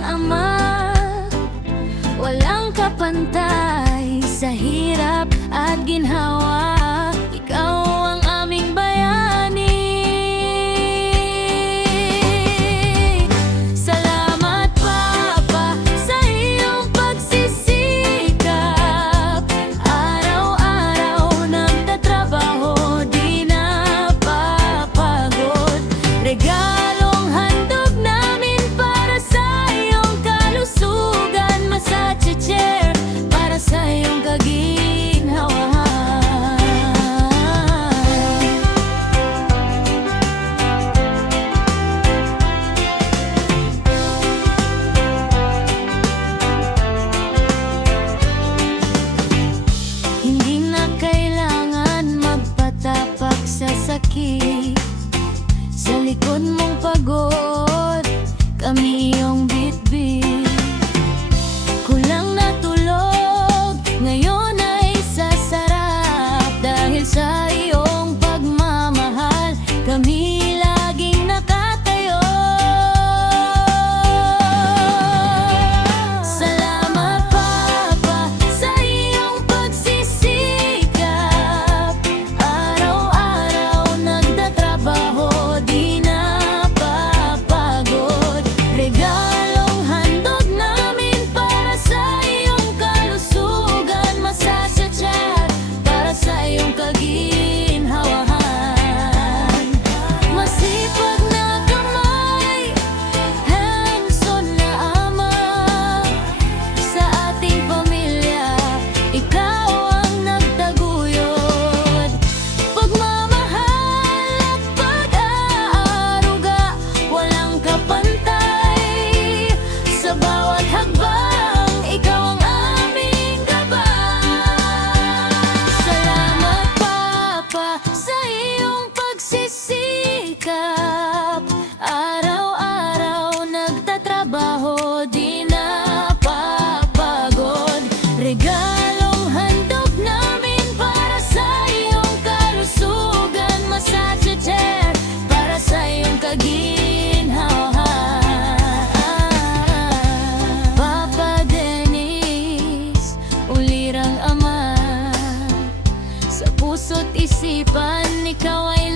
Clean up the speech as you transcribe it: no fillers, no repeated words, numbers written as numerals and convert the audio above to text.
ulirang ama, walang kapantay sa hirap at ginhawa. Ikaw ang aming bayani. Salamat Papa sa iyong pagsisikap. Araw-araw nagtatrabaho, di napapagod. Regalong handog namin para sa iyong kalusugan. Massage chair para sa iyong kaginhawahan. Hindi na kailangan magpatapak sa sakit. Sa likod mong pagod, kami iyong bitbit. Kulang na tulog, ngayon ay sasarap. Dahil sa iyong pagmamahal, kami laging nakatayo. Salamat Papa sa iyong pagsisikap. Araw-araw nagtatrabaho, di napapagod. Regalong handog namin para sa iyong kalusugan. Massage chair para sa iyong kaginhawahan. Masipag na kamay, hands-on na ama. Sa ating pamilya, ikaw ang nagtaguyod. Pagmamahal at pag-aaruga, walang kapantay. Sa bawat hakbang, ikaw ang aming gabay. Salamat Papa sa iyong pagsisikap. Araw-araw nagtatrabaho, di napapagod. Regalong handog namin para sa iyong kalusugan. Massage chair para sa iyong kaginhawahan. Papa Dennis, ulirang ama. Sa puso't isipan, ikaw ay